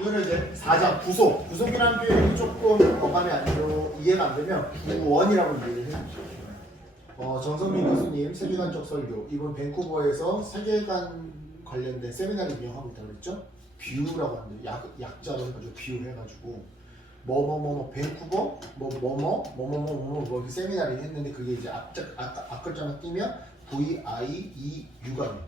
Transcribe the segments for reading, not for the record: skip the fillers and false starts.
이거는 이제 4장 구속. 구속이라는 표현이 조금 어감이 안 되고 이해가 안 되면 구원이라고 이해를 해주세요. 정성민 교수님 세계관적 설교. 이번 밴쿠버에서 세계관 관련된 세미나를 운영하고 있다고 그랬죠? 뷰라고 하는데 약자로 해가지고 뷰 해가지고 뭐뭐뭐뭐 밴쿠버 뭐뭐뭐뭐뭐뭐 이렇게 세미나를 했는데 그게 이제 앞글자만 띄면 VIEU가 돼.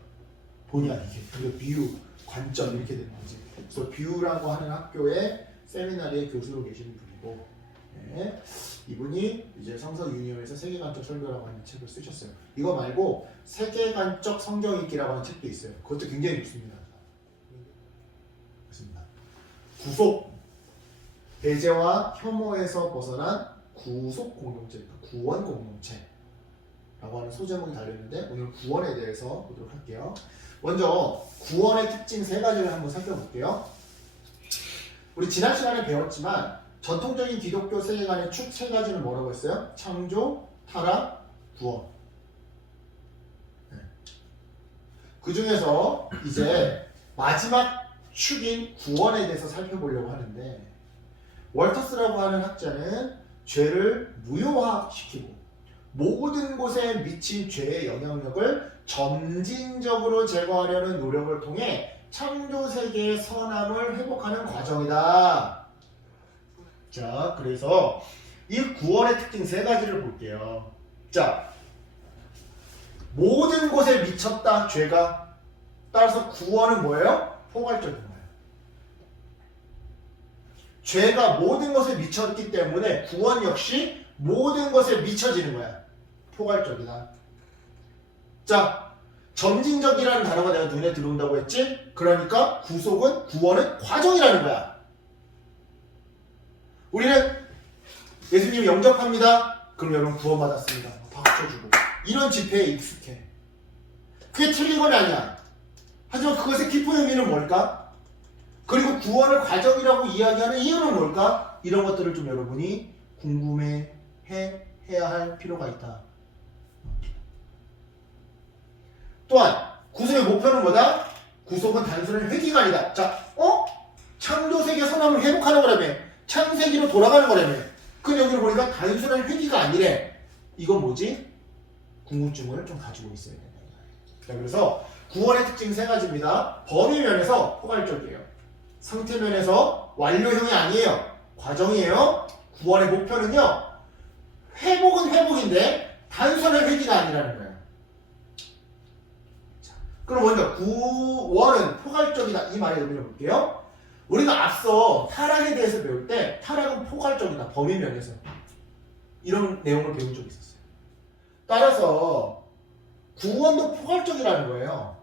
본의 아니게. 그리고 뷰 관점 이렇게 되는 거지. 그래서 뷰라고 하는 학교의 세미나리에 교수로 계시는 분이고, 네. 이분이 이제 성서 유니온에서 세계관적 설교라고 하는 책을 쓰셨어요. 이거 말고 세계관적 성경 읽기라고 하는 책도 있어요. 그것도 굉장히 좋습니다. 그렇습니다. 구속, 배제와 혐오에서 벗어난 구속 공동체, 구원 공동체라고 하는 소제목이 달렸는데 오늘 구원에 대해서 보도록 할게요. 먼저 구원의 특징 세 가지를 한번 살펴볼게요. 우리 지난 시간에 배웠지만 전통적인 기독교 세계관의 축 세 가지는 뭐라고 했어요? 창조, 타락, 구원. 네. 그 중에서 이제 마지막 축인 구원에 대해서 살펴보려고 하는데 월터스라고 하는 학자는 죄를 무효화시키고 모든 곳에 미친 죄의 영향력을 점진적으로 제거하려는 노력을 통해 창조세계의 선함을 회복하는 과정이다. 자, 그래서 이 구원의 특징 세 가지를 볼게요. 자, 모든 곳에 미쳤다, 죄가. 따라서 구원은 뭐예요? 포괄적인 거예요. 죄가 모든 것에 미쳤기 때문에 구원 역시 모든 것에 미쳐지는 거야. 포괄적이다. 자, 점진적이라는 단어가 내가 눈에 들어온다고 했지? 그러니까 구속은, 구원은 과정이라는 거야. 우리는 예수님 영접합니다. 그럼 여러분 구원받았습니다. 박수 쳐주고. 이런 집회에 익숙해. 그게 틀린 건 아니야. 하지만 그것의 깊은 의미는 뭘까? 그리고 구원을 과정이라고 이야기하는 이유는 뭘까? 이런 것들을 좀 여러분이 궁금해해야 할 필요가 있다. 또한 구속의 목표는 뭐다? 구속은 단순한 회개가 아니다. 자, 창조세계 선함을 회복하는 거라며. 창세기로 돌아가는 거라며. 그 여기를 보니까 단순한 회개가 아니래. 이건 뭐지? 궁금증을 좀 가지고 있어야 된다. 자, 그래서 구원의 특징 세 가지입니다. 범위 면에서 포괄적이에요. 상태 면에서 완료형이 아니에요. 과정이에요. 구원의 목표는요. 회복은 회복인데 단순한 회개가 아니라는 거예요. 자, 그럼 먼저 구원은 포괄적이다. 이 말의 의미를 볼게요. 우리가 앞서 타락에 대해서 배울 때 타락은 포괄적이다. 범위 면에서. 이런 내용을 배운 적이 있었어요. 따라서 구원도 포괄적이라는 거예요.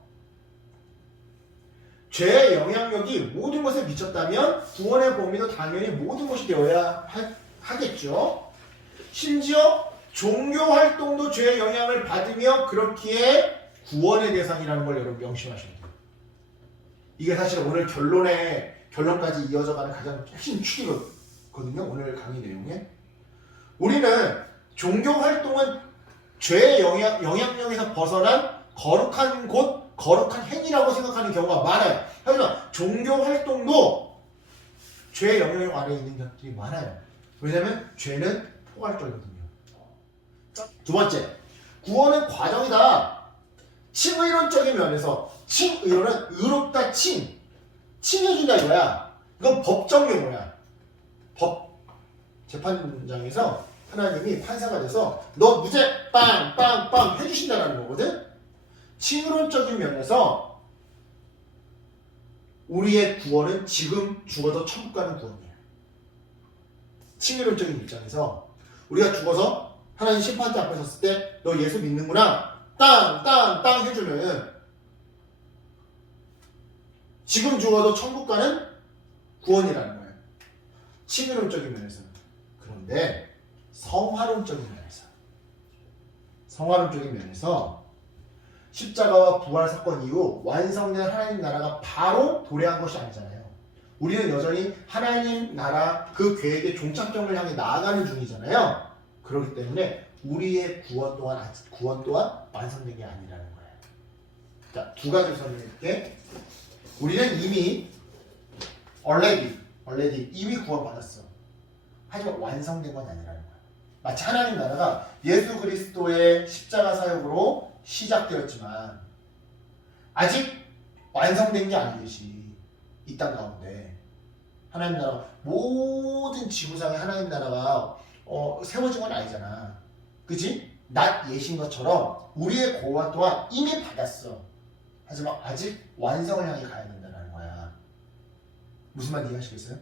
죄의 영향력이 모든 것에 미쳤다면 구원의 범위도 당연히 모든 것이 되어야 하겠죠. 심지어 종교활동도 죄의 영향을 받으며 그렇기에 구원의 대상이라는 걸 여러분 명심하셔야 돼요. 이게 사실 오늘 결론까지 이어져가는 가장 핵심 축이거든요. 오늘 강의 내용에. 우리는 종교활동은 죄의 영향력에서 벗어난 거룩한 곳, 거룩한 행위라고 생각하는 경우가 많아요. 하지만 종교활동도 죄의 영향력 아래에 있는 것들이 많아요. 왜냐하면 죄는 포괄적이거든요. 두 번째, 구원은 과정이다. 칭의론적인 면에서 칭의론은 의롭다 칭해준다 이거야. 이건 법적 용어야. 재판장에서 하나님이 판사가 돼서 너 무죄 빵빵빵 해주신다는 거거든. 칭의론적인 면에서 우리의 구원은 지금 죽어도 천국 가는 구원이에요. 칭의론적인 입장에서 우리가 죽어서 하나님 심판대 앞에 섰을 때 너 예수 믿는구나 땅 해주면 지금 죽어도 천국 가는 구원이라는 거예요. 칭의론적인 면에서는. 그런데 성화론적인 면에서 십자가와 부활 사건 이후 완성된 하나님 나라가 바로 도래한 것이 아니잖아요. 우리는 여전히 하나님 나라 그 계획의 종착점을 향해 나아가는 중이잖아요. 그렇기 때문에 우리의 구원 또한 완성된 게 아니라는 거예요. 자, 두 가지를 설명해줄게. 우리는 이미 already 이미 구원받았어. 하지만 완성된 건 아니라는 거야. 마치 하나님 나라가 예수 그리스도의 십자가 사역으로 시작되었지만 아직 완성된 게 아니듯이 이 땅 가운데 하나님 나라 모든 지구상에 하나님 나라가 세워진 건 아니잖아. 그치? 낮 예신 것처럼 우리의 구원 또한 이미 받았어. 하지만 아직 완성을 향해 가야 된다는 거야. 무슨 말 이해하시겠어요?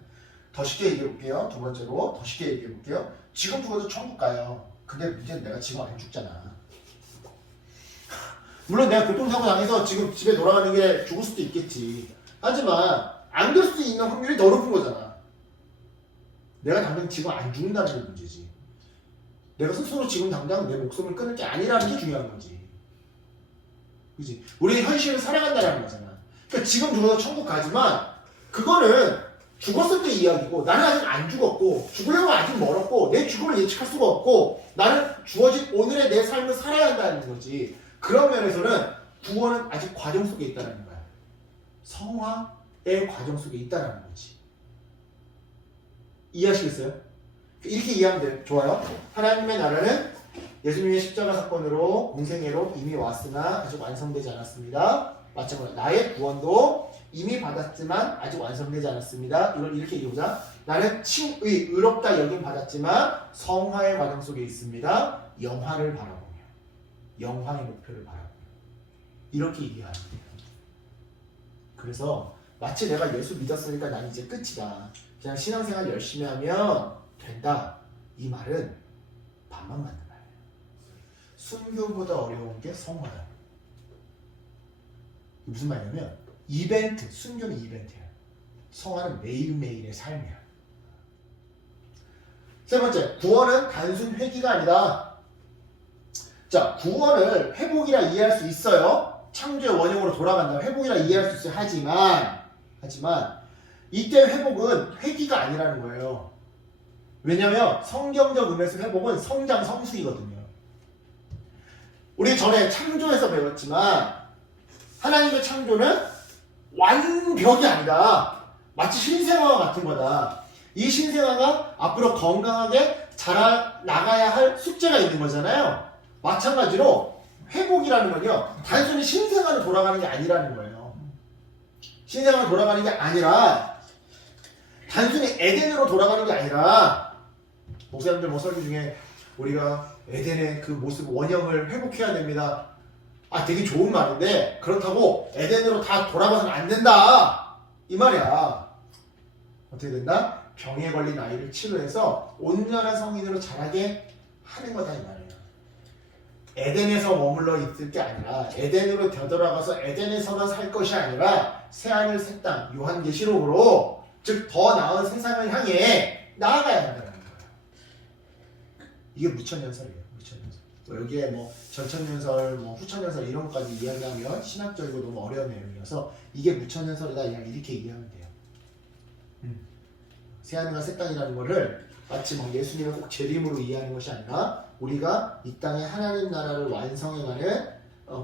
더 쉽게 얘기해 볼게요. 두 번째로 더 쉽게 얘기해 볼게요. 지금 죽어도 천국 가요. 근데 문제는 내가 지금 안 죽잖아. 물론 내가 교통사고 당해서 지금 집에 돌아가는 게 죽을 수도 있겠지. 하지만 안 될 수 있는 확률이 더 높은 거잖아. 내가 당장 지금 안 죽는다는 게 문제지. 내가 스스로 지금 당장 내 목숨을 끊을 게 아니라는 게 중요한 거지. 그치? 우리 현실을 살아간다는 거잖아. 그러니까 지금 죽어서 천국 가지만 그거는 죽었을 때 이야기고 나는 아직 안 죽었고 죽으려면 아직 멀었고 내 죽음을 예측할 수가 없고 나는 주어진 오늘의 내 삶을 살아야 한다는 거지. 그런 면에서는 구원은 아직 과정 속에 있다는 거야. 성화의 과정 속에 있다는 거지. 이해하시겠어요? 이렇게 이해하면 돼요. 좋아요. 하나님의 나라는 예수님의 십자가 사건으로 공생애로 이미 왔으나 아직 완성되지 않았습니다. 마찬가지로 나의 구원도 이미 받았지만 아직 완성되지 않았습니다. 이걸 이렇게 얘기해보자. 나는 칭의, 의롭다 여김 받았지만 성화의 과정 속에 있습니다. 영화를 바라보며 영화의 목표를 바라보며 이렇게 얘기하는 거예요. 그래서 마치 내가 예수 믿었으니까 난 이제 끝이다. 그냥 신앙생활 열심히 하면 된다. 이 말은 반만 맞는 말이에요. 순교보다 어려운 게 성화야. 무슨 말이냐면 이벤트, 순교는 이벤트야. 성화는 매일매일의 삶이야. 세 번째, 구원은 단순 회귀가 아니다. 자, 구원을 회복이라 이해할 수 있어요. 창조의 원형으로 돌아간다. 회복이라 이해할 수 있어요. 하지만 이때 회복은 회귀가 아니라는 거예요. 왜냐면 성경적 의미에서 회복은 성장, 성숙이거든요. 우리 전에 창조에서 배웠지만 하나님의 창조는 완벽이 아니다. 마치 신생아와 같은 거다. 이 신생아가 앞으로 건강하게 자라나가야 할 숙제가 있는 거잖아요. 마찬가지로 회복이라는 건요, 단순히 신생아로 돌아가는 게 아니라는 거예요. 신생아로 돌아가는 게 아니라 단순히 에덴으로 돌아가는 게 아니라 목사님들 뭐 설교 중에 우리가 에덴의 그 모습 원형을 회복해야 됩니다. 아, 되게 좋은 말인데 그렇다고 에덴으로 다 돌아가서는 안 된다 이 말이야. 어떻게 된다? 병에 걸린 아이를 치료해서 온전한 성인으로 자라게 하는 거다 이 말이야. 에덴에서 머물러 있을 게 아니라 에덴으로 되돌아가서 에덴에서만 살 것이 아니라 새하늘 새 땅 요한계시록으로 즉 더 나은 세상을 향해 나아가야 한다는 거야. 이게 무천연설이에요. 무천연설. 여기에 뭐 전천연설, 뭐 후천연설 이런 것까지 이야기하면 신학적이고 너무 어려운 내용이어서 이게 무천연설이다 이렇게 이해하면 돼요. 새하늘과 새 땅이라는 거를 마치 뭐 예수님을 꼭 재림으로 이해하는 것이 아니라 우리가 이 땅에 하나님 나라를 완성해가는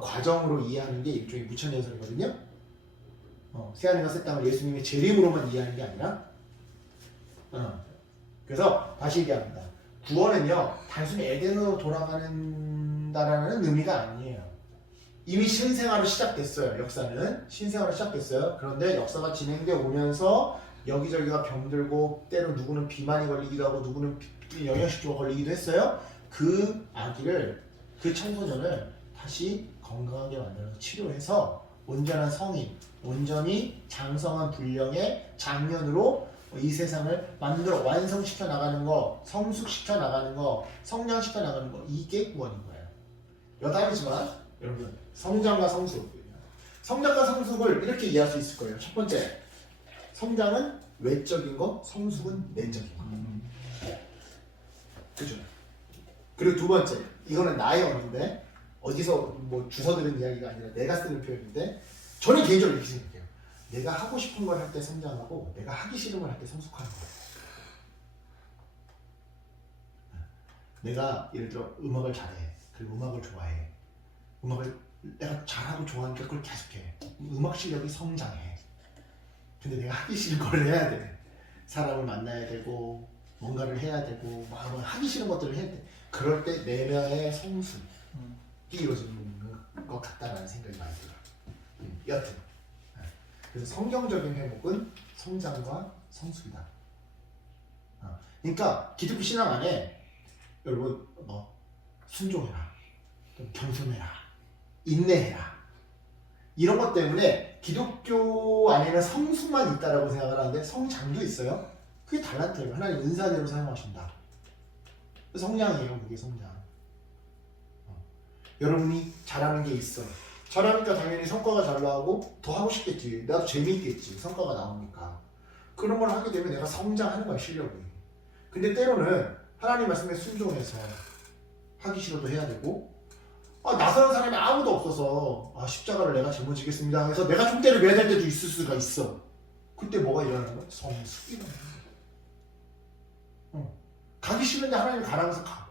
과정으로 이해하는 게 일종의 무천연설이거든요. 새하늘과 새 땅을 예수님의 재림으로만 이해하는 게 아니라 그래서 다시 얘기합니다. 구원은요 단순히 에덴으로 돌아가는다라는 의미가 아니에요. 이미 신생아로 시작됐어요. 역사는 신생아로 시작됐어요. 그런데 역사가 진행되어 오면서 여기저기가 병들고 때로 누구는 비만이 걸리기도 하고 누구는 영양실조가 걸리기도 했어요. 그 아기를, 그 청소년을 다시 건강하게 만들어서 치료해서 온전한 성인, 온전히 장성한 분량의 장년으로 이 세상을 만들어 완성시켜 나가는 거, 성숙시켜 나가는 거, 성장시켜 나가는 거, 이게 구원인 거예요. 여담이지만 여러분 성장과 성숙, 성장과 성숙을 이렇게 이해할 수 있을 거예요. 첫 번째, 성장은 외적인 거, 성숙은 내적인 거. 그죠? 그리고 두 번째, 이거는 나의 언어인데 어디서 뭐 주워 들은 이야기가 아니라 내가 쓰는 표현인데 저는 개인적으로 이렇게 생각해요. 내가 하고 싶은 걸 할 때 성장하고 내가 하기 싫은 걸 할 때 성숙하는 거예요. 내가 예를 들어 음악을 잘해. 그리고 음악을 좋아해. 음악을 내가 잘하고 좋아하니까 그걸 계속해. 음악 실력이 성장해. 근데 내가 하기 싫은 걸 해야 돼. 사람을 만나야 되고 뭔가를 해야 되고 뭐 하기 싫은 것들을 해야 돼. 그럴 때 내면의 성숙이 이루어지는 것 같다라는 생각이 많이 들어요. 여튼 그래서 성경적인 회복은 성장과 성숙이다. 그러니까 기독교 신앙 안에 여러분 순종해라, 겸손해라, 인내해라 이런 것 때문에 기독교 안에는 성숙만 있다라고 생각을 하는데 성장도 있어요. 그게 달란트예요. 하나님 은사대로 사용하신다. 성장이에요. 그게 성장. 여러분이 잘하는 게 있어. 잘하니까 당연히 성과가 잘 나오고 더 하고 싶겠지. 나도 재미있겠지. 성과가 나오니까. 그런 걸 하게 되면 내가 성장하는 거야, 실력이. 근데 때로는 하나님 말씀에 순종해서 하기 싫어도 해야 되고 나서는 사람이 아무도 없어서 십자가를 내가 짊어지겠습니다 해서 내가 총대를 매야 될 때도 있을 수가 있어. 그때 뭐가 일어나는 거야? 성숙이 일어나는 거야. 가기 싫은데 하나님이 가라면서 가.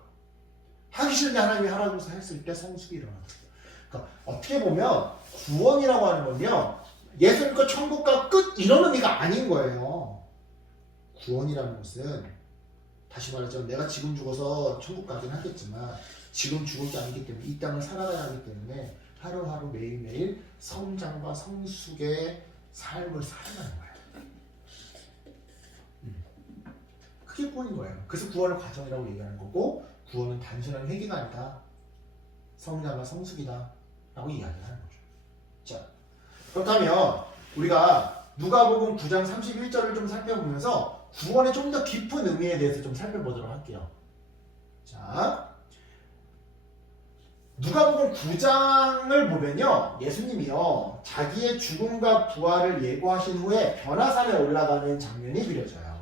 하기 싫은데 하나님이 하라면서 했을 때 성숙이 일어나는 거야. 그러니까 어떻게 보면 구원이라고 하는 건요, 예수님과 천국과 끝 이런 의미가 아닌 거예요. 구원이라는 것은 다시 말하자면 내가 지금 죽어서 천국 가긴 하겠지만 지금 죽을 게 아니기 때문에 이 땅을 살아가야 하기 때문에 하루하루 매일매일 성장과 성숙의 삶을 살아가는 거예요. 그게 구원인 거예요. 그래서 구원을 과정이라고 얘기하는 거고, 구원은 단순한 회개가 아니다, 성장과 성숙이다 라고 이야기하는 거죠. 자, 그렇다면 우리가 누가복음 9장 31절을 좀 살펴보면서 구원의 좀 더 깊은 의미에 대해서 좀 살펴보도록 할게요. 자, 누가복음 9장을 보면요, 예수님이요 자기의 죽음과 부활을 예고하신 후에 변화산에 올라가는 장면이 그려져요.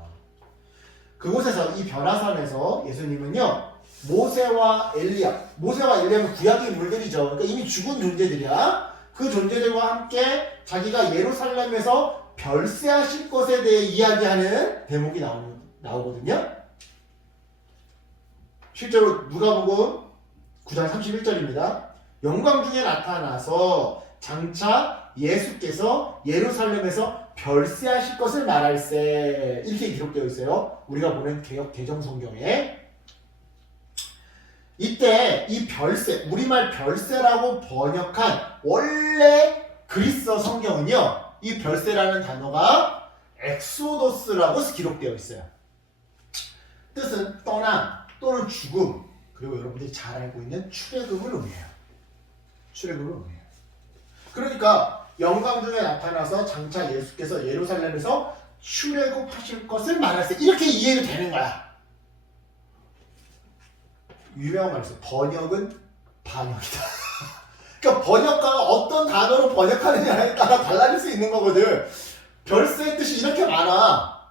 그곳에서 이 변화산에서 예수님은요 모세와 엘리야는 구약의 인물들이죠. 그러니까 이미 죽은 존재들이야. 그 존재들과 함께 자기가 예루살렘에서 별세하실 것에 대해 이야기하는 대목이 나오거든요. 실제로 누가복음 9장 31절입니다. 영광 중에 나타나서 장차 예수께서 예루살렘에서 별세하실 것을 말할세, 이렇게 기록되어 있어요. 우리가 보는 개역 개정 성경에. 이때 이 별세, 우리말 별세라고 번역한 원래 그리스어 성경은요, 이 별세라는 단어가 엑소도스라고 기록되어 있어요. 뜻은 떠남 또는 죽음, 그리고 여러분들이 잘 알고 있는 출애굽을 의미해요. 출애굽을 의미해요. 그러니까 영광 중에 나타나서 장차 예수께서 예루살렘에서 출애굽하실 것을 말할세, 이렇게 이해가 되는 거야. 유명한 말 있어요. 번역은 반역이다. 그러니까 번역가가 어떤 단어로 번역하느냐에 따라 달라질 수 있는 거거든. 별세의 뜻이 이렇게 많아.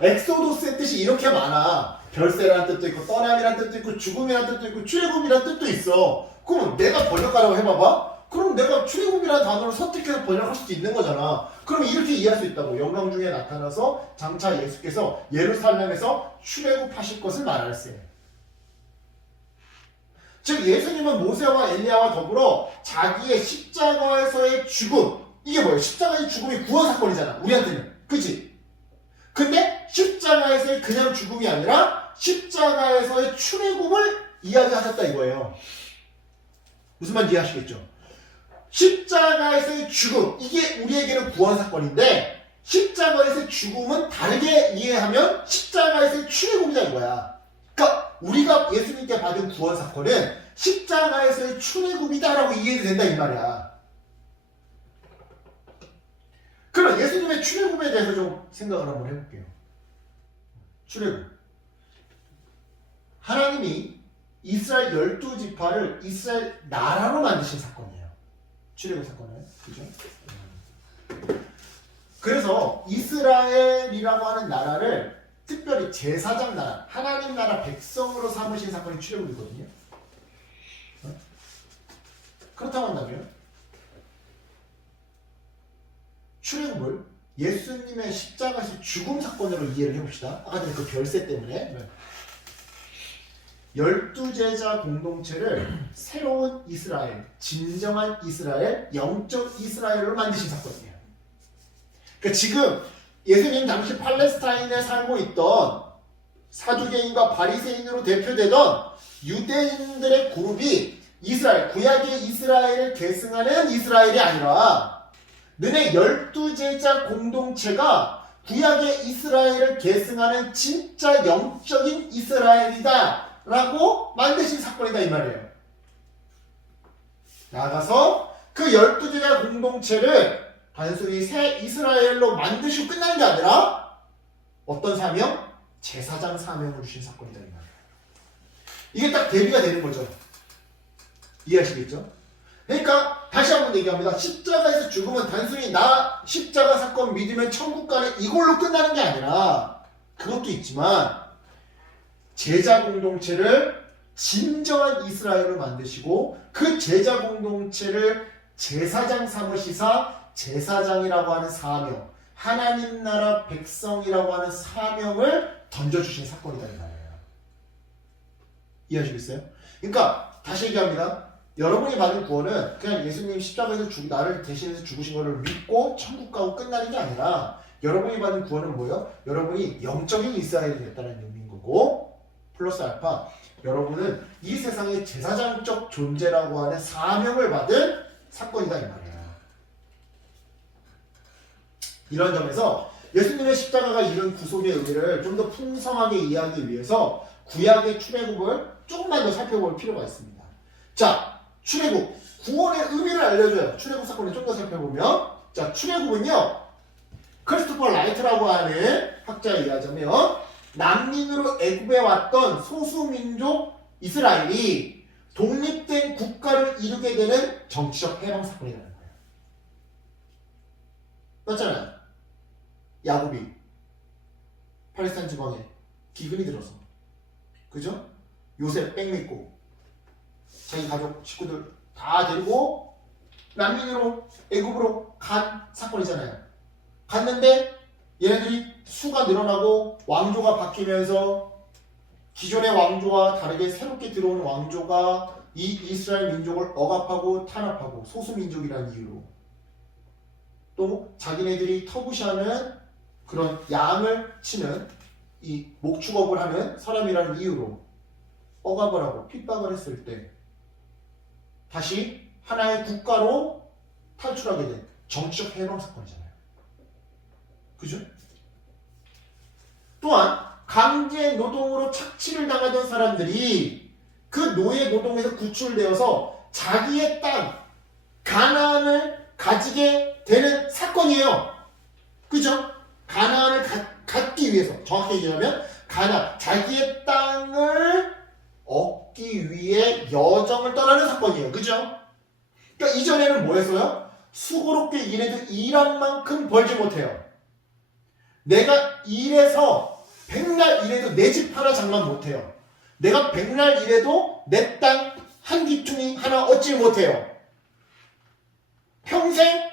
엑소도스의 뜻이 이렇게 많아. 별세라는 뜻도 있고, 떠남이라는 뜻도 있고, 죽음이라는 뜻도 있고, 출애굽이라는 뜻도 있어. 그럼 내가 번역가라고 해봐봐. 그럼 내가 출애굽이라는 단어를 선택해서 번역할 수도 있는 거잖아. 그럼 이렇게 이해할 수 있다고. 영광 중에 나타나서 장차 예수께서 예루살렘에서 출애굽하실 것을 말할세. 즉 예수님은 모세와 엘리야와 더불어 자기의 십자가에서의 죽음, 이게 뭐예요? 십자가의 죽음이 구원 사건이잖아, 우리한테는. 그치? 근데 십자가에서의 그냥 죽음이 아니라 십자가에서의 출애굽을 이야기하셨다 이거예요. 무슨 말인지 이해하시겠죠? 십자가에서의 죽음, 이게 우리에게는 구원 사건인데 십자가에서의 죽음은 다르게 이해하면 십자가에서의 출애굽이다 이거야. 그러니까 우리가 예수님께 받은 구원 사건은 십자가에서의 출애굽이다라고 이해해도 된다 이 말이야. 그럼 예수님의 출애굽에 대해서 좀 생각을 한번 해볼게요. 출애굽. 하나님이 이스라엘 12지파를 이스라엘 나라로 만드신 사건이에요. 출애굽 사건은. 그죠? 그래서 이스라엘이라고 하는 나라를 특별히 제사장 나라, 하나님 나라 백성으로 삼으신 사건이 출애굽이거든요. 그렇다고 한다면 출애굽을 예수님의 십자가에서 죽음 사건으로 이해를 해봅시다. 아까 전에 그 별세 때문에 12제자 공동체를 새로운 이스라엘, 진정한 이스라엘, 영적 이스라엘로 만드신 사건이에요. 그러니까 지금 예수님 당시 팔레스타인에 살고 있던 사두개인과 바리새인으로 대표되던 유대인들의 그룹이 이스라엘, 구약의 이스라엘을 계승하는 이스라엘이 아니라 너네 12제자 공동체가 구약의 이스라엘을 계승하는 진짜 영적인 이스라엘이다 라고 만드신 사건이다 이 말이에요. 나아가서 그 12제자 공동체를 단순히 새 이스라엘로 만드시고 끝나는 게 아니라 어떤 사명? 제사장 사명을 주신 사건이다 이 말이에요. 이게 딱 대비가 되는 거죠. 이해하시겠죠? 그러니까 다시 한번 얘기합니다. 십자가에서 죽으면 단순히 나 십자가 사건 믿으면 천국 가는 이걸로 끝나는 게 아니라 그것도 있지만 제자 공동체를 진정한 이스라엘을 만드시고 그 제자 공동체를 제사장 삼으시사 제사장이라고 하는 사명, 하나님 나라 백성이라고 하는 사명을 던져주신 사건이다 이 말이에요. 이해하시겠어요? 그러니까 다시 얘기합니다. 여러분이 받은 구원은 그냥 예수님 십자가에서 나를 대신해서 죽으신 것을 믿고 천국 가고 끝나는 게 아니라 여러분이 받은 구원은 뭐예요? 여러분이 영적인 이스라엘이 됐다는 의미인 거고 플러스 알파 여러분은 이 세상의 제사장적 존재라고 하는 사명을 받은 사건이다 이 말이에요. 이런 점에서 예수님의 십자가가 이룬 구속의 의미를 좀 더 풍성하게 이해하기 위해서 구약의 출애굽을 조금만 더 살펴볼 필요가 있습니다. 자, 출애굽, 구원의 의미를 알려줘요. 출애굽 사건을 좀 더 살펴보면 자, 출애굽은요 크리스토퍼 라이트라고 하는 학자에 의하자면 난민으로 애굽에 왔던 소수민족 이스라엘이 독립된 국가를 이루게 되는 정치적 해방 사건이라는 거예요. 맞잖아요. 야곱이 팔레스타인 지방에 기근이 들어서 그죠? 요셉 뺑 믿고 자기 가족 식구들 다 데리고 난민으로 애굽으로 간 사건이잖아요. 갔는데 얘네들이 수가 늘어나고 왕조가 바뀌면서 기존의 왕조와 다르게 새롭게 들어온 왕조가 이 이스라엘 민족을 억압하고 탄압하고 소수민족이라는 이유로 또 자기네들이 터부시하는 그런 양을 치는 이 목축업을 하는 사람이라는 이유로 억압을 하고 핍박을 했을 때 다시 하나의 국가로 탈출하게 된 정치적 해방 사건이잖아요. 그죠? 또한 강제 노동으로 착취를 당하던 사람들이 그 노예 노동에서 구출되어서 자기의 땅 가나안을 가지게 되는 사건이에요. 그죠? 가나안을 갖기 위해서 정확히 얘기하면 자기의 땅을 얻기 위해 여정을 떠나는 사건이에요. 그죠? 그러니까 이전에는 뭐였어요? 수고롭게 일해도 일한 만큼 벌지 못해요. 내가 일해서 백날 일해도 내 집 하나 장만 못해요. 내가 백날 일해도 내 땅 한 귀퉁이 하나 얻지 못해요. 평생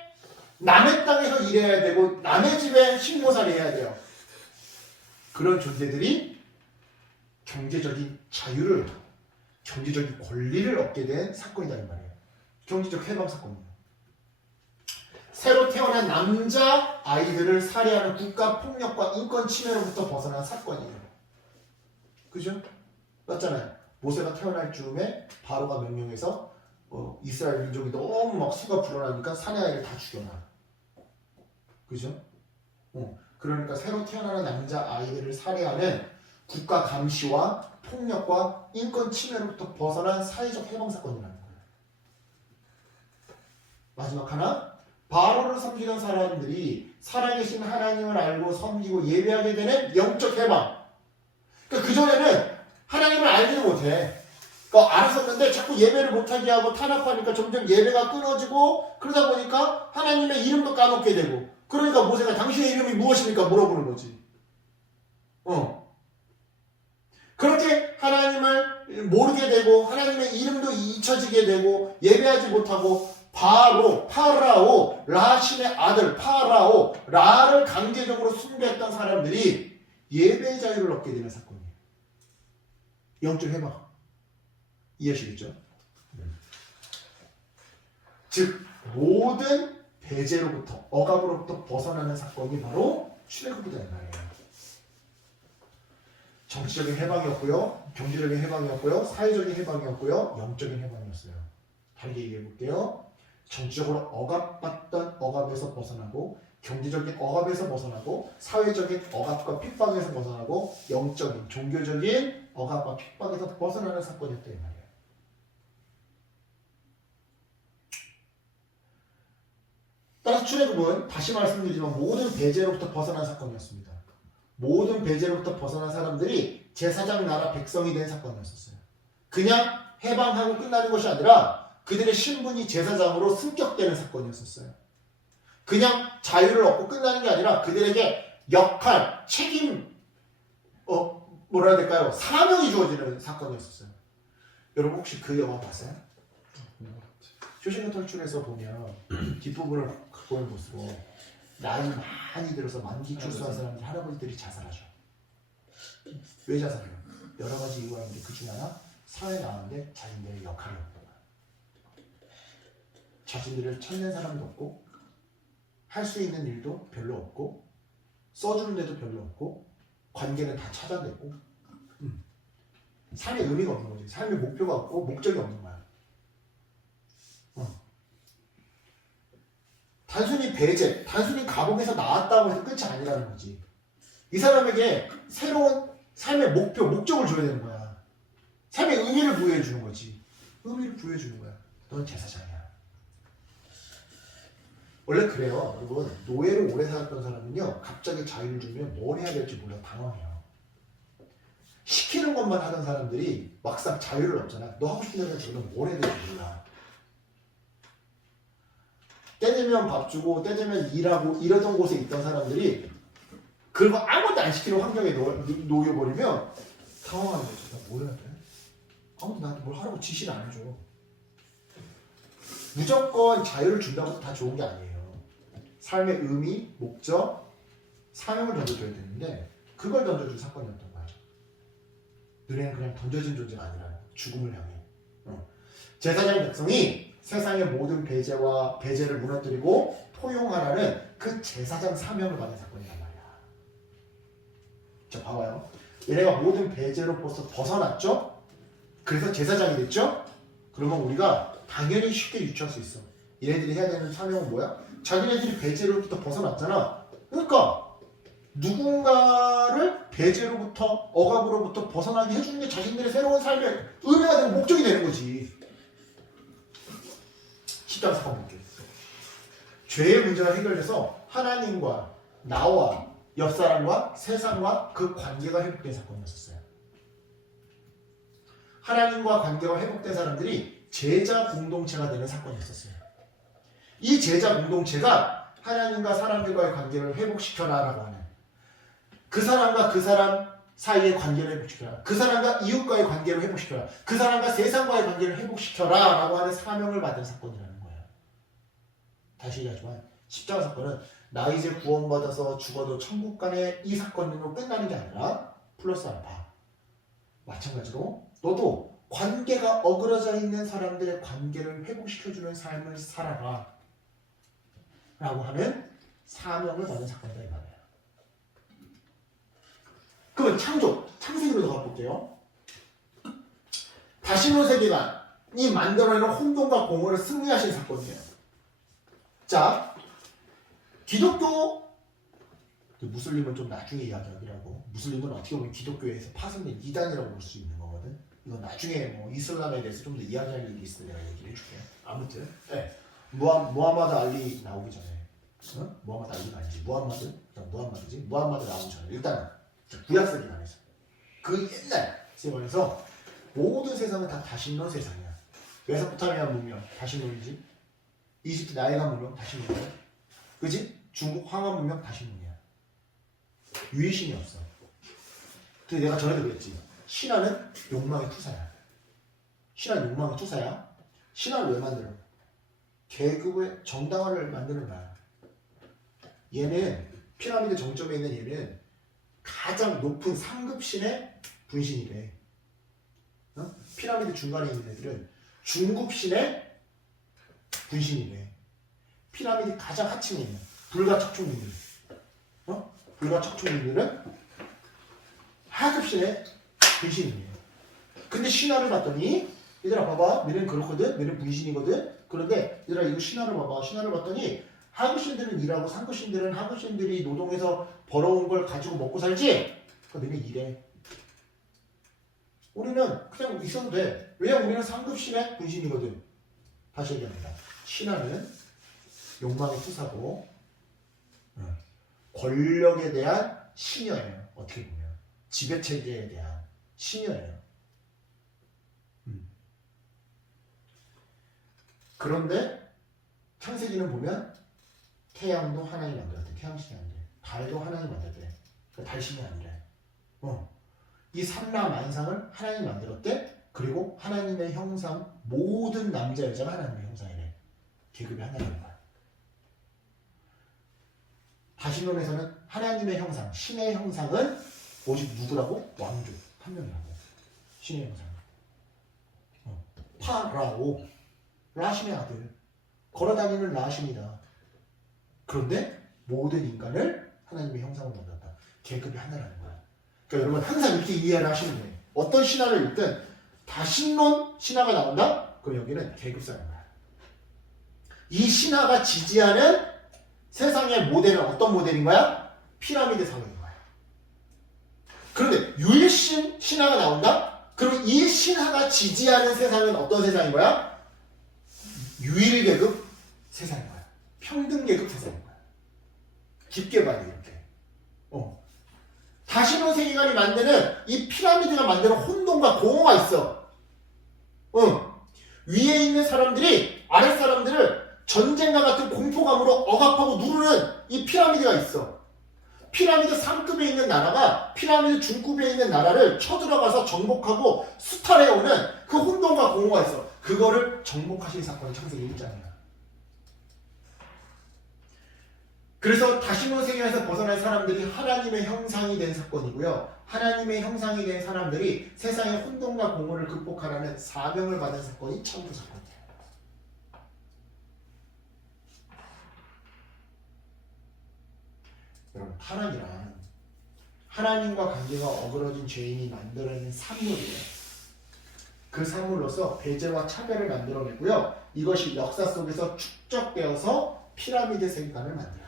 남의 땅에서 일해야 되고 남의 집에 식모살이 해야 돼요. 그런 존재들이 경제적인 자유를 경제적인 권리를 얻게 된 사건이다 이 말이에요. 경제적 해방 사건이에요. 새로 태어난 남자 아이들을 살해하는 국가 폭력과 인권 침해로부터 벗어난 사건이에요. 그죠? 맞잖아요. 모세가 태어날 즈음에 바로가 명령해서 이스라엘 민족이 너무 막 수가 불어나니까 사내 아이를 다 죽여놔. 그죠? 그러니까 새로 태어나는 남자 아이들을 살해하는 국가 감시와 폭력과 인권 침해로부터 벗어난 사회적 해방 사건이라는 거예요. 마지막 하나, 바로를 섬기던 사람들이 살아계신 하나님을 알고 섬기고 예배하게 되는 영적 해방. 그러니까 그전에는 하나님을 알지도 못해. 그러니까 알았었는데 자꾸 예배를 못하게 하고 탄압하니까 점점 예배가 끊어지고 그러다 보니까 하나님의 이름도 까먹게 되고 그러니까 모세가 당신의 이름이 무엇입니까? 물어보는 거지. 그렇게 하나님을 모르게 되고 하나님의 이름도 잊혀지게 되고 예배하지 못하고 파라오, 라신의 아들 파라오, 라를 강제적으로 숭배했던 사람들이 예배의 자유를 얻게 되는 사건이에요. 영적 해방. 이해하시겠죠? 즉 모든 배제로부터 억압으로부터 벗어나는 사건이 바로 출애굽이다 이 말이에요. 정치적인 해방이었고요, 경제적인 해방이었고요, 사회적인 해방이었고요, 영적인 해방이었어요. 다르게 얘기해 볼게요. 정치적으로 억압받던 억압에서 벗어나고, 경제적인 억압에서 벗어나고, 사회적인 억압과 핍박에서 벗어나고, 영적인 종교적인 억압과 핍박에서 벗어나는 사건이었다 이 말이에요. 따라서 출애굽은 다시 말씀드리지만 모든 배제로부터 벗어난 사건이었습니다. 모든 배제로부터 벗어난 사람들이 제사장 나라 백성이 된 사건이었어요. 그냥 해방하고 끝나는 것이 아니라 그들의 신분이 제사장으로 승격되는 사건이었어요. 그냥 자유를 얻고 끝나는 게 아니라 그들에게 역할, 책임, 뭐라 해야 될까요? 사명이 주어지는 사건이었어요. 여러분 혹시 그 영화 봤어요? 쇼생크 탈출에서 보면 뒷부분을 보는 모습으로 나이 많이 들어서 만기 출소한 사람들, 할아버지들이 자살하죠. 왜 자살해요? 여러 가지 이유가 있는데 그 중에 하나 사회에 나왔는데 자신들의 역할이 없고, 자신들을 찾는 사람도 없고, 할 수 있는 일도 별로 없고, 써주는 데도 별로 없고, 관계는 다 찾아내고, 삶의 의미가 없는 거지. 삶의 목표가 없고 목적이 없는 거야. 단순히 배제, 단순히 감옥에서 나왔다고 해서 끝이 아니라는 거지. 이 사람에게 새로운 삶의 목표, 목적을 줘야 되는 거야. 삶의 의미를 부여해 주는 거지. 의미를 부여해 주는 거야. 넌 제사장이야. 원래 그래요. 여러분, 노예로 오래 살았던 사람은요, 갑자기 자유를 주면 뭘 해야 될지 몰라 당황해요. 시키는 것만 하던 사람들이 막상 자유를 얻잖아. 너 하고 싶은 대로 해서 너는 뭘 해야 될지 몰라. 때 되면 밥 주고 때 되면 일하고 이러던 곳에 있던 사람들이 그런 거 아무것도 안 시키는 환경에 놓여버리면 당황하는 거지. 나 뭐 해야 돼? 아무도 나한테 뭘 하라고 지시를 안 해줘. 무조건 자유를 준다고 해서 다 좋은 게 아니에요. 삶의 의미, 목적, 사명을 던져줘야 되는데 그걸 던져준 사건이었던 거야. 너네는 그냥 던져진 존재가 아니라 죽음을 향해. 제사장 백성이 세상의 모든 배제를 무너뜨리고 포용하라는 그 제사장 사명을 받은 사건이란 말이야. 자, 봐봐요. 얘네가 모든 배제로부터 벗어났죠? 그래서 제사장이 됐죠? 그러면 우리가 당연히 쉽게 유추할 수 있어. 얘네들이 해야 되는 사명은 뭐야? 자기네들이 배제로부터 벗어났잖아. 그러니까 누군가를 배제로부터, 억압으로부터 벗어나게 해주는 게 자신들의 새로운 삶의 의미가 되는 목적이 되는 거지. 10장 사건 볼게요. 죄의 문제가 해결돼서 하나님과 나와 옆사람과 세상과 그 관계가 회복된 사건이었어요. 하나님과 관계가 회복된 사람들이 제자 공동체가 되는 사건이었어요. 이 제자 공동체가 하나님과 사람들과의 관계를 회복시켜라라고 하는, 그 사람과 그 사람 사이의 관계를 회복시켜라, 그 사람과 이웃과의 관계를 회복시켜라, 그 사람과 세상과의 관계를 회복시켜라 라고 하는 사명을 받은 사건이라는 거예요. 다시 얘기하지만 십자가 사건은 나 이제 구원받아서 죽어도 천국 가네 이 사건으로 끝나는 게 아니라 플러스 알파, 마찬가지로 너도 관계가 어그러져 있는 사람들의 관계를 회복시켜주는 삶을 살아라 라고 하는 사명을 받은 사건이다 이 말이에요. 그러면 창세기로 더 가볼게요. 다시노 세계관이 만들어내는 혼돈과 공허를 승리하신 사건이에요. 자, 기독교, 무슬림은 좀 나중에 이야기하기로 하고, 무슬림은 어떻게 보면 기독교에서 파생된 이단이라고 볼 수 있는 거거든. 이건 나중에 뭐 이슬람에 대해서 좀 더 이야기할 일이 있을 때 내가 얘기를 해줄게요. 아무튼 네. 무함마드 알리 나오기 전에, 무함마드 알리가 아니지, 무함마드지, 무함마드 나오기 전에 일단 구약 세계관에서 그 옛날 세계관에서 모든 세상은 다 다신론 세상이야. 메소포타미아 문명 다신론이지, 이집트 나일강 문명 다신론이야, 그지? 중국 황하 문명 다신론이야. 유일신이 없어. 근데 내가 전에도 그랬지, 신화는 욕망의 투사야. 신화는 욕망의 투사야. 신화를 왜 만들어? 계급의 정당화를 만드는 거야. 얘는 피라미드 정점에 있는 얘는 가장 높은 상급신의 분신이래. 피라미드 중간에 있는 애들은 중급신의 분신이래. 피라미드 가장 하층에 있는 불가척축민들. 불가척축민들은 하급신의 분신이에요. 근데 신화를 봤더니 얘들아 봐봐. 너는 그렇거든. 너는 분신이거든. 그런데 얘들아 이거 신화를 봐봐. 신화를 봤더니 하급신들은 일하고 상급신들은 하급신들이 노동해서 벌어온 걸 가지고 먹고 살지? 그럼 너는 일해. 우리는 그냥 있어도 돼. 왜냐면 우리는 상급신의 분신이거든. 다시 얘기합니다. 신화는 욕망의 투사고 권력에 대한 신여예요. 어떻게 보면 지배체계에 대한 신여예요. 그런데 창세기는 보면 태양도 하나님 만들었대. 태양신이 안 돼. 달도 하나님 만들었대. 달신이 안 돼. 이 삼라만상을 하나님 만들었대. 그리고 하나님의 형상, 모든 남자 여자가 하나님의 형상이래. 계급이 하나인 거야. 다신론에서는 하나님의 형상, 신의 형상은 오직 누구라고? 왕족 한 명이라고. 신의 형상. 파라오, 라신의 아들. 걸어다니는 라신이다. 그런데 모든 인간을 하나님의 형상으로 만들었다. 계급이 하나라는 거야. 그러니까 여러분 항상 이렇게 이해를 하시면 돼요. 어떤 신화를 읽든 다신론 신화가 나온다? 그럼 여기는 계급사인 거야. 이 신화가 지지하는 세상의 모델은 어떤 모델인 거야? 피라미드 사회인 거야. 그런데 유일신 신화가 나온다? 그럼 이 신화가 지지하는 세상은 어떤 세상인 거야? 유일계급 세상인 거야. 평등계급 세상인 거야. 깊게 봐야 돼, 이렇게. 다신론 세계관이 만드는 이 피라미드가 만드는 혼돈과 공허가 있어. 위에 있는 사람들이 아랫 사람들을 전쟁과 같은 공포감으로 억압하고 누르는 이 피라미드가 있어. 피라미드 상급에 있는 나라가 피라미드 중급에 있는 나라를 쳐들어가서 정복하고 수탈해오는 그 혼돈과 공허가 있어. 그거를 정복하신 사건이 창세기 1장이야. 그래서 다신론 세계에서 벗어난 사람들이 하나님의 형상이 된 사건이고요. 하나님의 형상이 된 사람들이 세상의 혼돈과 공허를 극복하라는 사명을 받은 사건이 창조 사건이에요. 여러분, 타락이란 하나님과 관계가 어그러진 죄인이 만들어낸 산물이에요. 그 산물로서 배제와 차별을 만들어내고요. 이것이 역사 속에서 축적되어서 피라미드 세계관을 만들어요.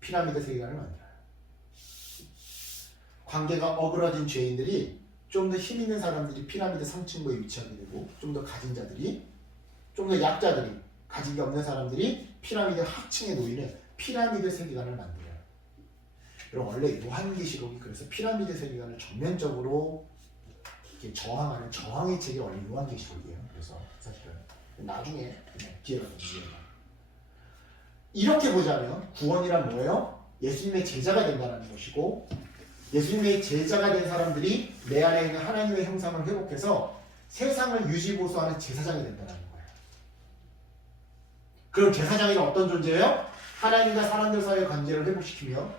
피라미드 세계관을 만들어요. 관계가 어그러진 죄인들이 좀 더 힘 있는 사람들이 피라미드 상층부에 위치하게 되고, 좀 더 가진 자들이, 좀 더 약자들이, 가진 게 없는 사람들이 피라미드 하층에 놓이는 피라미드 세계관을 만들어요. 여러분, 원래 요한계시록이 그래서 피라미드 세계관을 전면적으로 이렇게 저항하는 저항의 책이 원래 요한계시록이에요. 그래서 사실은 나중에 기회가 되면 이렇게 보자면 구원이란 뭐예요? 예수님의 제자가 된다는 것이고, 예수님의 제자가 된 사람들이 내 안에 있는 하나님의 형상을 회복해서 세상을 유지보수하는 제사장이 된다는 거예요. 그럼 제사장이란 어떤 존재예요? 하나님과 사람들 사이의 관계를 회복시키며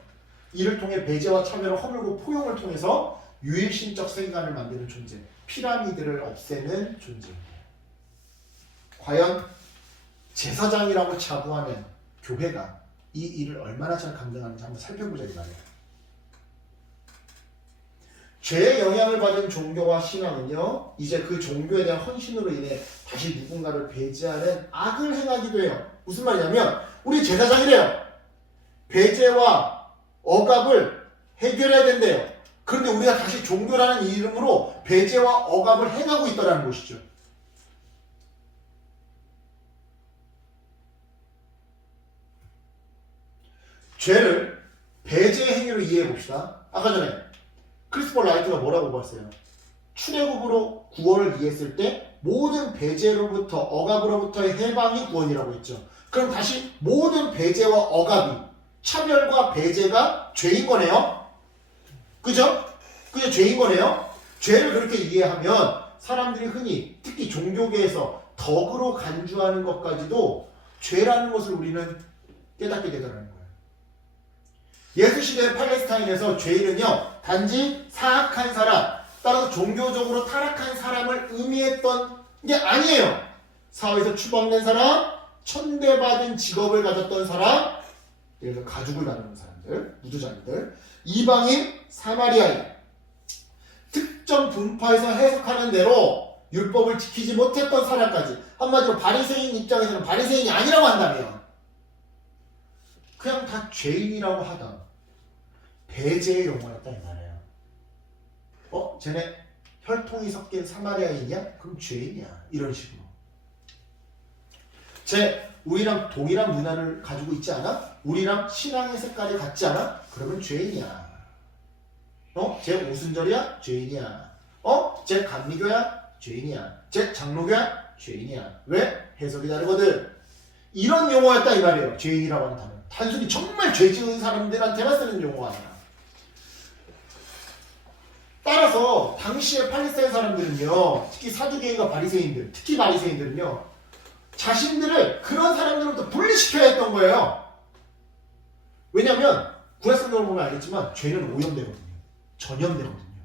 이를 통해 배제와 차별을 허물고 포용을 통해서 유일신적 세계관을 만드는 존재, 피라미드를 없애는 존재입니다. 과연 제사장이라고 자부하는 교회가 이 일을 얼마나 잘 감당하는지 한번 살펴보자 이 말이에요. 죄의 영향을 받은 종교와 신앙은요, 이제 그 종교에 대한 헌신으로 인해 다시 누군가를 배제하는 악을 행하기도 해요. 무슨 말이냐면 우리 제사장이래요. 배제와 억압을 해결해야 된대요. 그런데 우리가 다시 종교라는 이름으로 배제와 억압을 행하고 있다는 것이죠. 죄를 배제 행위로 이해해 봅시다. 아까 전에 크리스토퍼 라이트가 뭐라고 봤어요? 출애굽으로 구원을 이해했을 때 모든 배제로부터 억압으로부터의 해방이 구원이라고 했죠. 그럼 다시 모든 배제와 억압이, 차별과 배제가 죄인 거네요. 그죠? 그게 죄인 거네요. 죄를 그렇게 이해하면 사람들이 흔히 특히 종교계에서 덕으로 간주하는 것까지도 죄라는 것을 우리는 깨닫게 되더라는 거예요. 예수 시대 팔레스타인에서 죄인은요, 단지 사악한 사람, 따라서 종교적으로 타락한 사람을 의미했던 게 아니에요. 사회에서 추방된 사람, 천대받은 직업을 가졌던 사람, 예를 들어 가죽을 다루는 사람들, 무두장이들, 이방인, 사마리아인, 특정 분파에서 해석하는 대로 율법을 지키지 못했던 사람까지, 한마디로 바리새인 입장에서는 바리새인이 아니라고 한다면 그냥 다 죄인이라고 하다. 배제의 용어였다 이 말이에요. 쟤네 혈통이 섞인 사마리아인이야? 그럼 죄인이야. 이런 식으로. 우리랑 동일한 문화를 가지고 있지 않아? 우리랑 신앙의 색깔이 같지 않아? 그러면 죄인이야. 쟤 오순절이야? 죄인이야. 쟤 감리교야? 죄인이야. 쟤 장로교야? 죄인이야. 왜? 해석이 다르거든. 이런 용어였다 이 말이에요. 죄인이라고 하는 단어. 단순히 정말 죄 지은 사람들한테만 쓰는 용어가 아니라. 따라서 당시의 팔레스타인 사람들은요, 특히 사두개인과 바리새인들, 특히 바리새인들은요, 자신들을 그런 사람들로부터 분리시켜야 했던 거예요. 왜냐하면 구약성경을 보면 알겠지만 죄는 오염되거든요. 전염되거든요.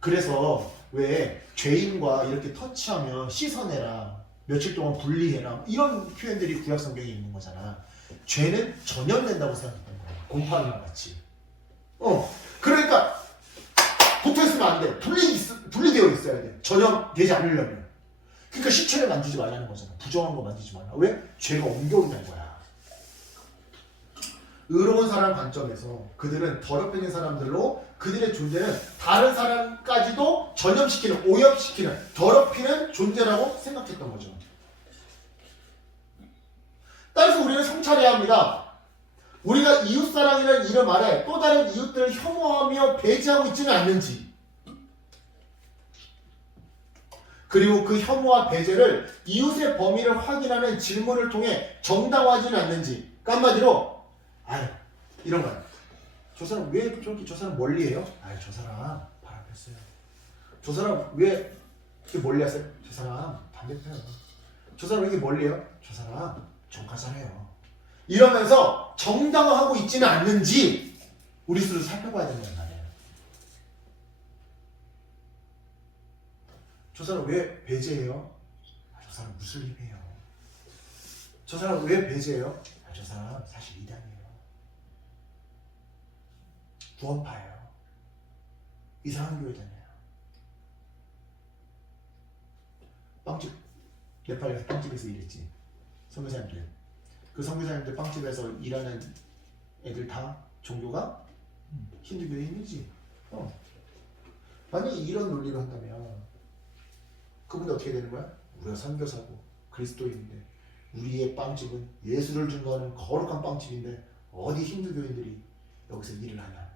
그래서 왜 죄인과 이렇게 터치하면 씻어내라, 며칠 동안 분리해라, 이런 표현들이 구약성경에 있는 거잖아. 죄는 전염된다고 생각했던 거예요. 곰팡이와 같이. 그러니까 붙어있으면 안 돼. 분리되어 있어야 돼. 전염되지 않으려면. 그러니까 시체를 만지지 말라는 거잖아. 부정한 거 만지지 말라. 왜? 죄가 옮겨온다는 거야. 의로운 사람 관점에서 그들은 더럽혀진 사람들로 그들의 존재는 다른 사람까지도 전염시키는, 오염시키는, 더럽히는 존재라고 생각했던 거죠. 따라서 우리는 성찰해야 합니다. 우리가 이웃사랑이라는 이름 아래 또 다른 이웃들을 혐오하며 배제하고 있지는 않는지, 그리고 그 혐오와 배제를 이웃의 범위를 확인하는 질문을 통해 정당화하지는 않는지. 한마디로 이런 거야. 저 사람 왜 저렇게 저 사람 멀리해요? 저 사람 발 앞에 있어요. 저 사람 왜 이렇게 멀리 하세요? 저 사람 담배 피워요. 저 사람 왜 이렇게 멀리해요? 저 사람 전과자래요. 이러면서 정당화하고 있지는 않는지 우리 스스로 살펴봐야 된다는 말이에요. 저 사람 왜 배제해요? 저 사람 무슬림이에요. 저 사람 왜 배제해요? 저 사람 사실 이단이에요. 구원파예요. 이상한 교회 다녀요. 빵집, 네팔에서 빵집에서 일했지. 선교사님들. 그 선교사님들 빵집에서 일하는 애들 다 종교가 힌두교인이지. 만약에 이런 논리로 한다면 그분들 어떻게 되는 거야? 우리가 선교사고 그리스도인인데 우리의 빵집은 예수를 증거하는 거룩한 빵집인데 어디 힌두교인들이 여기서 일을 하냐.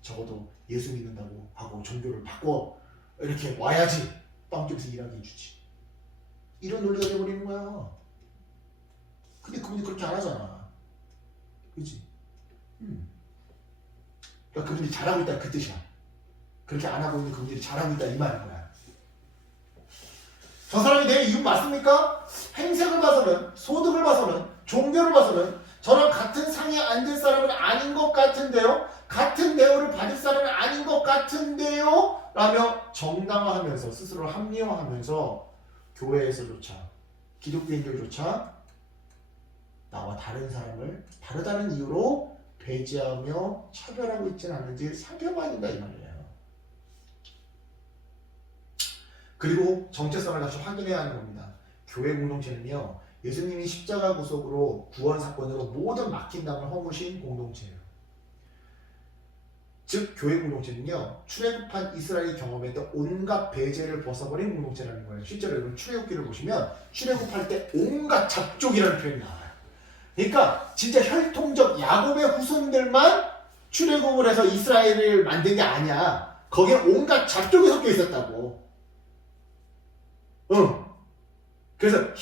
적어도 예수 믿는다고 하고 종교를 바꿔 이렇게 와야지 빵집에서 일하게 해주지. 이런 논리가 돼버리는 거야. 근데 그분이 그렇게 안 하잖아. 그치? 그러니까 그분이 잘하고 있다 그 뜻이야. 그렇게 안 하고 있는 그분들이 잘하고 있다 이 말인 거야. 저 사람이 내 이웃 맞습니까? 행색을 봐서는, 소득을 봐서는, 종교를 봐서는 저랑 같은 상에 앉을 사람은 아닌 것 같은데요? 같은 대우를 받을 사람은 아닌 것 같은데요? 라며 정당화하면서 스스로를 합리화하면서 교회에서조차 기독교인들조차 나와 다른 사람을 다르다는 이유로 배제하며 차별하고 있지는 않는지 살펴봐야 된다 이 말이에요. 그리고 정체성을 다시 확인해야 하는 겁니다. 교회 공동체는요, 예수님이 십자가 구속으로 구원 사건으로 모든 막힌 담을 허무신 공동체예요. 즉 교회 공동체는요, 출애굽한 이스라엘이 경험했던 온갖 배제를 벗어버린 공동체라는 거예요. 실제로 여러분 출애굽기를 보시면 출애굽할 때 온갖 잡족이라는 표현이 나와요. 그러니까 진짜 혈통적 야곱의 후손들만 출애굽을 해서 이스라엘을 만든 게 아니야. 거기에 온갖 잡족이 섞여 있었다고. 그래서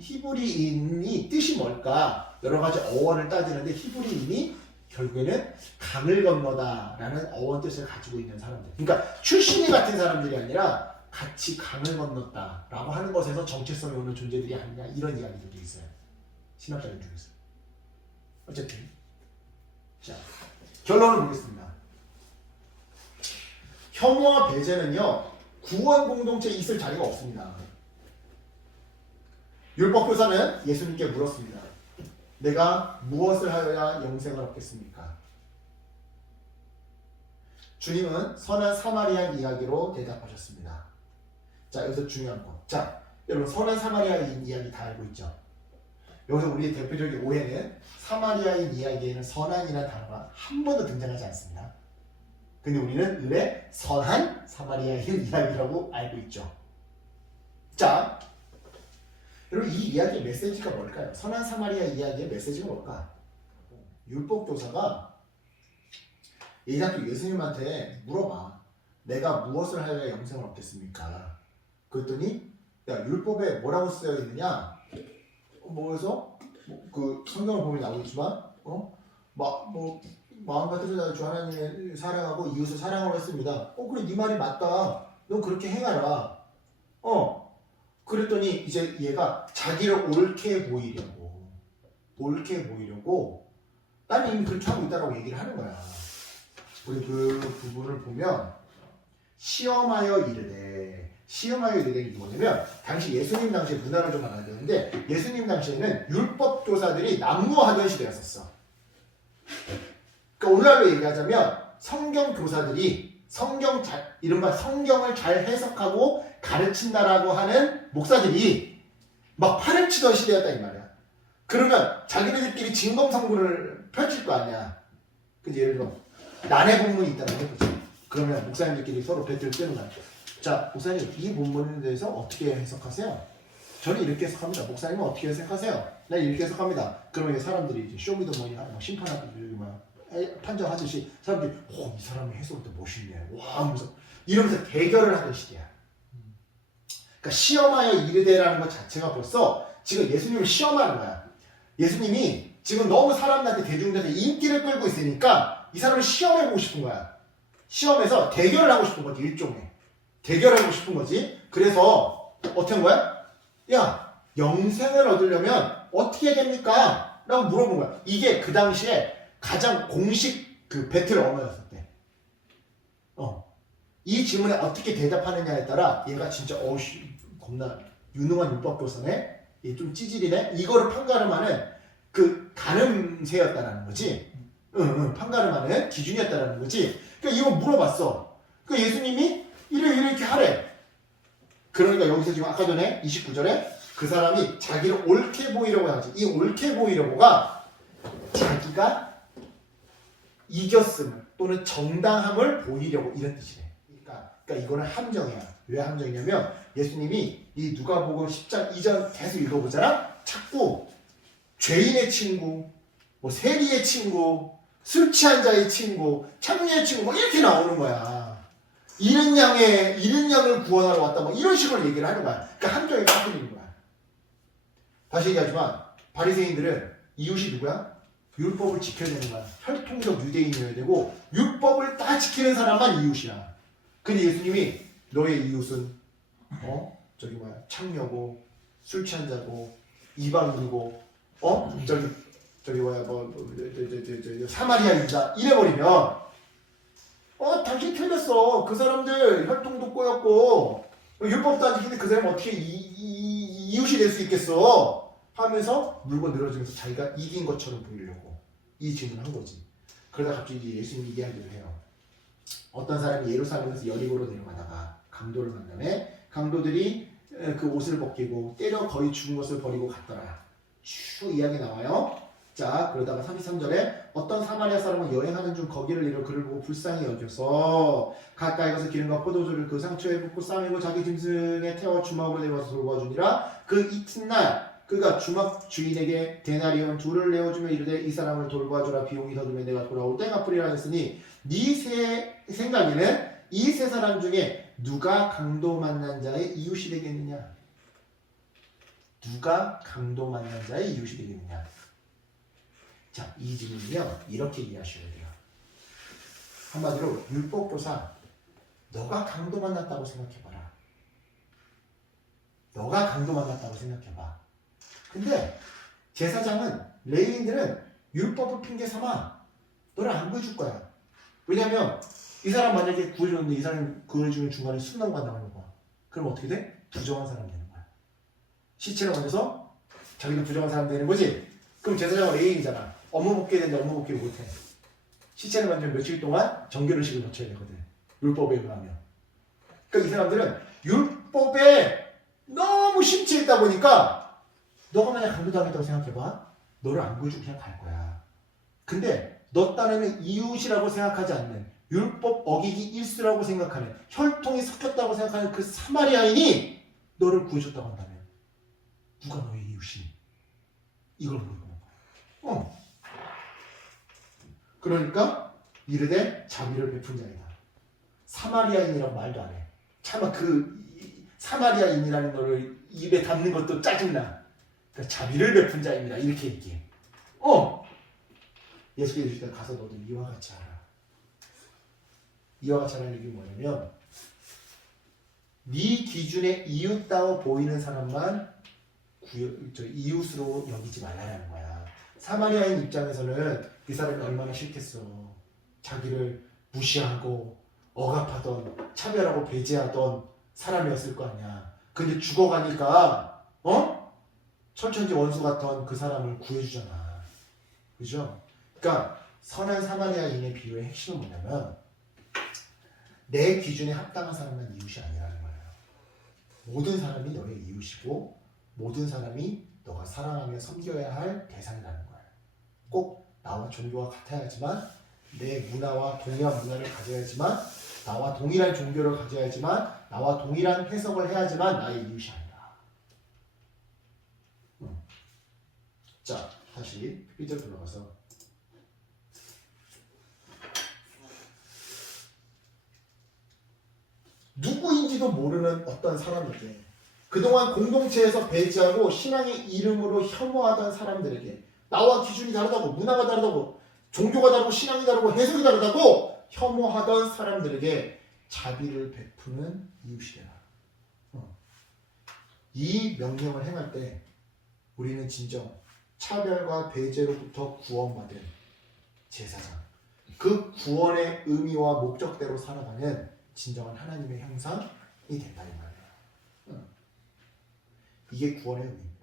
히브리인이 뜻이 뭘까? 여러 가지 어원을 따지는데 히브리인이 결국에는 강을 건너다라는 어원 뜻을 가지고 있는 사람들. 그러니까 출신이 같은 사람들이 아니라 같이 강을 건넜다라고 하는 것에서 정체성이 오는 존재들이 아니냐 이런 이야기들이 있어요. 신학자들 중에서. 어쨌든 자 결론을 보겠습니다. 혐오와 배제는요 구원 공동체에 있을 자리가 없습니다. 율법교사는 예수님께 물었습니다. 내가 무엇을 하여야 영생을 얻겠습니까? 주님은 선한 사마리아 이야기로 대답하셨습니다. 자, 여기서 중요한 거. 자, 여러분 선한 사마리아인 이야기 다 알고 있죠? 여기서 우리의 대표적인 오해는 사마리아인 이야기에는 선한이라는 단어가 한 번도 등장하지 않습니다. 근데 우리는 의뢰 선한 사마리아인 이야기라고 알고 있죠. 자, 여러분 이 이야기의 메시지가 뭘까요? 선한 사마리아 이야기의 메시지가 뭘까? 율법교사가 이자도 예수님한테 물어봐. 내가 무엇을 하여야 영생을 얻겠습니까? 그랬더니 야, 율법에 뭐라고 쓰여 있느냐? 뭐해서 그 성경을 보면 나오겠지만 마음 같은 주 하나님을 사랑하고 이웃을 사랑하고 했습니다. 그래 네 말이 맞다. 넌 그렇게 행하라. 그랬더니 이제 얘가 자기를 옳게 보이려고 나는 이미 그렇게 하고 있다라고 얘기를 하는 거야. 우리 그 부분을 보면 시험하여 이르되 이게 뭐냐면 당시 예수님 당시의 문화를 좀 알아야 되는데 예수님 당시에는 율법교사들이 난무하던 시대였었어. 그러니까 오늘날로 얘기하자면 성경교사들이 이른바 성경을 잘 해석하고 가르친다라고 하는 목사들이 막 팔을 치던 시대였다 이 말이야. 그러면 자기네들끼리 진검성부를 펼칠 거 아니야. 그치? 예를 들어 난해 본문이 있다고 해보지. 그러면 목사님들끼리 서로 배틀을 뜨는 거야. 자, 목사님 이 본문에 대해서 어떻게 해석하세요? 저는 이렇게 해석합니다. 목사님은 어떻게 해석하세요? 난 이렇게 해석합니다. 그러면 사람들이 이제 쇼미더머니 하고 심판하고 판정하듯이 사람들이 이 사람의 해석이 더 멋있네. 와 하면서 이러면서 대결을 하던 시대야. 그러니까 시험하여 이르되라는 것 자체가 벌써 지금 예수님을 시험하는 거야. 예수님이 지금 너무 사람들한테 대중들한테 인기를 끌고 있으니까 이 사람을 시험해보고 싶은 거야. 시험에서 대결을 하고 싶은 거지. 일종의 대결을 하고 싶은 거지. 그래서 어떻게 한 거야? 야, 영생을 얻으려면 어떻게 해야 됩니까? 라고 물어본 거야. 이게 그 당시에 가장 공식 그 배틀 언어였을 때. 이 질문에 어떻게 대답하느냐에 따라 얘가 진짜 겁나 유능한 율법교사네? 얘 좀 찌질이네? 이거를 판가름하는 그 가늠새였다라는 거지. 판가름하는 기준이었다라는 거지. 그러니까 이거 물어봤어. 그러니까 예수님이 이렇게 하래. 그러니까 여기서 지금 아까 전에 29절에 그 사람이 자기를 옳게 보이려고 하지. 이 옳게 보이려고가 자기가 이겼음을 또는 정당함을 보이려고 이런 뜻이래. 그러니까 이거는 함정이야. 왜 함정이냐면 예수님이 이 누가복음 10장 이전 계속 읽어보잖아. 자꾸 죄인의 친구, 세리의 친구, 술 취한 자의 친구, 창녀의 친구 이렇게 나오는 거야. 잃은 양을 구원하러 왔다 이런 식으로 얘기를 하는 거야. 그러니까 함정에 빠뜨리는 거야. 다시 얘기하지만 바리새인들은 이웃이 누구야? 율법을 지켜야 되는 거야. 혈통적 유대인이어야 되고 율법을 다 지키는 사람만 이웃이야. 근데 예수님이 너의 이웃은 창녀고 술 취한 자고 이방인이고 사마리아인자 이래버리면 당신 틀렸어. 그 사람들 혈통도 꼬였고 율법도 안 지키는데 그 사람 어떻게 이웃이 될 수 있겠어? 하면서 물고 늘어지면서 자기가 이긴 것처럼 보이려고 이 질문을 한 거지. 그러다 갑자기 예수님이 이야기를 해요. 어떤 사람이 예루살렘에서 여리고로 내려가다가 강도를 만나매 강도들이 그 옷을 벗기고 때려 거의 죽은 것을 버리고 갔더라. 쭉 이야기 나와요. 자, 그러다가 33절에 어떤 사마리아 사람은 여행하는 중 거기를 이뤄 그를 보고 불쌍히 여겨서 가까이 가서 기름과 포도주를 그 상처에 붓고 싸매고 자기 짐승에 태워 주막으로 내려와서 돌봐주니라. 그 이튿날 그가 주막 주인에게 데나리온 둘을 내어주며 이르되 이 사람을 돌봐주라. 비용이 더 들면 내가 돌아올 때 갚으리라 했으니 네 생각에는 이 세 사람 중에 누가 강도 만난 자의 이웃이 되겠느냐? 누가 강도 만난 자의 이웃이 되겠느냐? 자, 이 질문은요 이렇게 이해하셔야 돼요. 한마디로 율법교사, 너가 강도 만났다고 생각해봐라. 너가 강도 만났다고 생각해봐. 근데 제사장은, 레위인들은 율법을 핑계 삼아 너를 안 구해줄 거야. 왜냐면 이 사람 만약에 구해줬는데 이 사람이 구해주는 중간에 순환과 나오는 거야. 그럼 어떻게 돼? 부정한 사람이 되는 거야. 시체를 얹어서 자기도 부정한 사람 되는 거지. 그럼 제사장은 애인이잖아. 업무 복귀해야 되는데 업무 복귀를 못해. 시체를 만들면 며칠 동안 정결의식을 거쳐야 되거든. 율법에 의하면. 그러니까 이 사람들은 율법에 너무 심취했다 보니까 너가 만약 강도당했다고 생각해봐. 너를 안 구해주고 그냥 갈 거야. 근데 너 딴에는 이웃이라고 생각하지 않는 율법 어기기 일수라고 생각하는 혈통이 섞였다고 생각하는 그 사마리아인이 너를 구해줬다고 한다면 누가 너의 이웃이? 이걸 모르는 거야. 그러니까 이르되 자비를 베푼 자이다. 사마리아인이라고 말도 안 해. 차마 사마리아인이라는 거를 입에 담는 것도 짜증나. 그러니까 자비를 베푼 자입니다. 이렇게 얘기해. 예수께서 주실 때 가서 너도 이와 같이 하라. 이와 같이 하라는 얘기는 뭐냐면 네 기준에 이웃다워 보이는 사람만 이웃으로 여기지 말라는 거야. 사마리아인 입장에서는 이 사람이 얼마나 싫겠어. 자기를 무시하고 억압하던 차별하고 배제하던 사람이었을 거 아니야. 근데 죽어가니까 천천지 원수 같던 그 사람을 구해주잖아. 그죠? 그러니까 선한 사마리아인의 비유의 핵심은 뭐냐면 내 기준에 합당한 사람만 이웃이 아니라는 거예요. 모든 사람이 너의 이웃이고 모든 사람이 너가 사랑하며 섬겨야 할 대상이라는 거예요. 꼭 나와 종교가 같아야지만 내 문화와 동일한 문화를 가져야지만 나와 동일한 종교를 가져야지만 나와 동일한 해석을 해야지만 나의 이웃이 아니다. 자, 다시 PPT로 돌아가서 누구인지도 모르는 어떤 사람에게 그동안 공동체에서 배제하고 신앙의 이름으로 혐오하던 사람들에게 나와 기준이 다르다고 문화가 다르다고 종교가 다르고 신앙이 다르고 해석이 다르다고 혐오하던 사람들에게 자비를 베푸는 이웃이라. 이 명령을 행할 때 우리는 진정 차별과 배제로부터 구원받은 제사장, 그 구원의 의미와 목적대로 살아가는 진정한 하나님의 형상이 된다는 말이에요. 이게 구원의 의미.